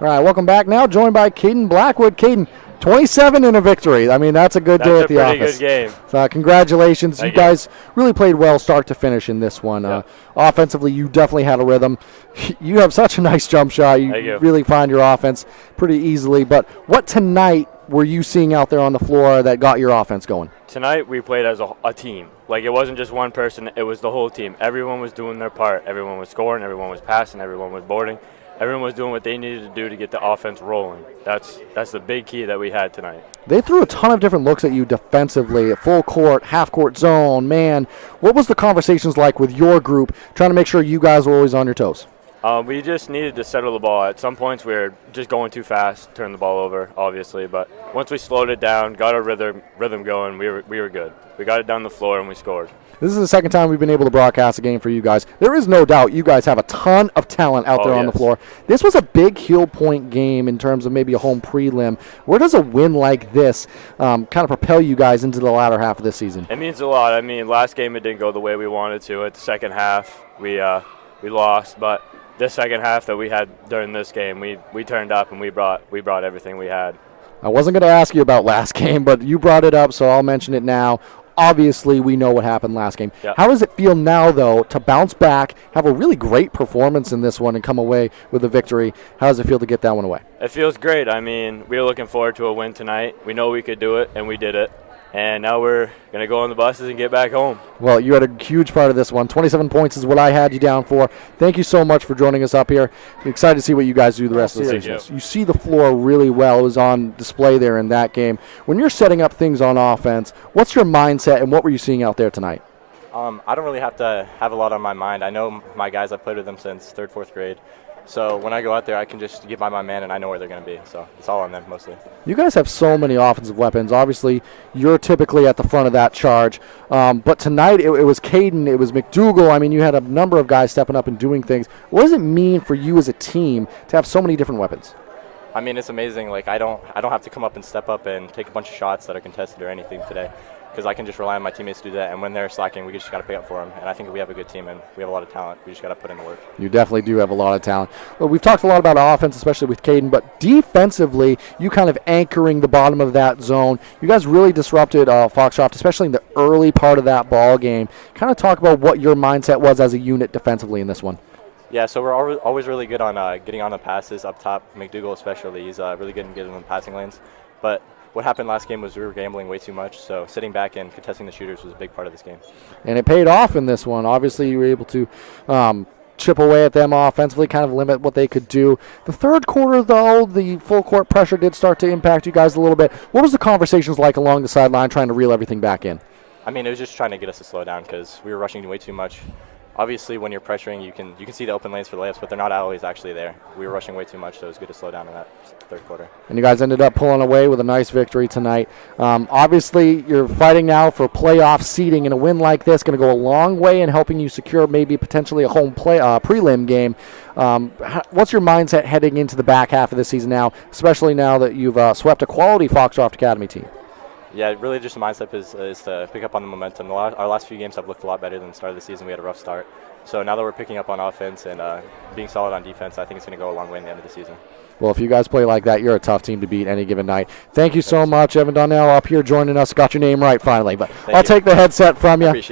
All right, welcome back now, joined by Caden Blackwood. Caden, 27 in a victory. I mean, that's a good day at the office. That's a pretty good game. So congratulations. Thank you guys really played well start to finish in this one. Yeah. Offensively, you definitely had a rhythm. You have such a nice jump shot. You really find your offense pretty easily. But what tonight were you seeing out there on the floor that got your offense going? Tonight we played as a team. Like, it wasn't just one person. It was the whole team. Everyone was doing their part. Everyone was scoring. Everyone was passing. Everyone was boarding. Everyone was doing what they needed to do to get the offense rolling. That's the big key that we had tonight. They threw a ton of different looks at you defensively, at full court, half court zone, man. What was the conversations like with your group, trying to make sure you guys were always on your toes? We just needed to settle the ball. At some points we were just going too fast, turned the ball over, obviously. But once we slowed it down, got our rhythm going, we were good. We got it down the floor and we scored. This is the second time we've been able to broadcast a game for you guys. There is no doubt you guys have a ton of talent out there on the floor. This was a big heel point game in terms of maybe a home prelim. Where does a win like this kind of propel you guys into the latter half of this season? It means a lot. I mean, last game it didn't go the way we wanted to. At the second half, we lost, but this second half that we had during this game, we turned up and we brought everything we had. I wasn't going to ask you about last game, but you brought it up, so I'll mention it now. Obviously, we know what happened last game. Yep. How does it feel now, though, to bounce back, have a really great performance in this one, and come away with a victory? How does it feel to get that one away? It feels great. I mean, we were looking forward to a win tonight. We know we could do it, and we did it. And now we're going to go on the buses and get back home. Well, you had a huge part of this one. 27 points is what I had you down for. Thank you so much for joining us up here. I'm excited to see what you guys do the rest of the season. You see the floor really well. It was on display there in that game. When you're setting up things on offense, what's your mindset and what were you seeing out there tonight? I don't really have to have a lot on my mind. I know my guys. I've played with them since 3rd, 4th grade. So when I go out there, I can just get by my man, and I know where they're going to be. So it's all on them mostly. You guys have so many offensive weapons. Obviously, you're typically at the front of that charge. But tonight, it was Caden, it was McDougal. I mean, you had a number of guys stepping up and doing things. What does it mean for you as a team to have so many different weapons? I mean, it's amazing. Like, I don't have to come up and step up and take a bunch of shots that are contested or anything today, because I can just rely on my teammates to do that. And when they're slacking, we just got to pick up for them. And I think we have a good team, and we have a lot of talent. We just got to put in the work. You definitely do have a lot of talent. Well, we've talked a lot about offense, especially with Caden, but defensively, you kind of anchoring the bottom of that zone. You guys really disrupted Foxcroft, especially in the early part of that ball game. Kind of talk about what your mindset was as a unit defensively in this one. Yeah, so we're always really good on getting on the passes up top. McDougal especially, he's really good in getting in the passing lanes. But what happened last game was we were gambling way too much, so sitting back and contesting the shooters was a big part of this game. And it paid off in this one. Obviously, you were able to chip away at them offensively, kind of limit what they could do. The third quarter, though, the full court pressure did start to impact you guys a little bit. What was the conversations like along the sideline trying to reel everything back in? I mean, it was just trying to get us to slow down because we were rushing way too much. Obviously, when you're pressuring, you can see the open lanes for layups, but they're not always actually there. We were rushing way too much, so it was good to slow down in that third quarter. And you guys ended up pulling away with a nice victory tonight. Obviously, you're fighting now for playoff seeding, and a win like this going to go a long way in helping you secure maybe potentially a home prelim game. What's your mindset heading into the back half of the season now, especially now that you've swept a quality Foxcroft Academy team? Yeah, really just the mindset is to pick up on the momentum. Our last few games have looked a lot better than the start of the season. We had a rough start. So now that we're picking up on offense and being solid on defense, I think it's going to go a long way in the end of the season. Well, if you guys play like that, you're a tough team to beat any given night. Thank you so much, Evan Donnell, up here joining us. Got your name right finally, but I'll take the headset from you.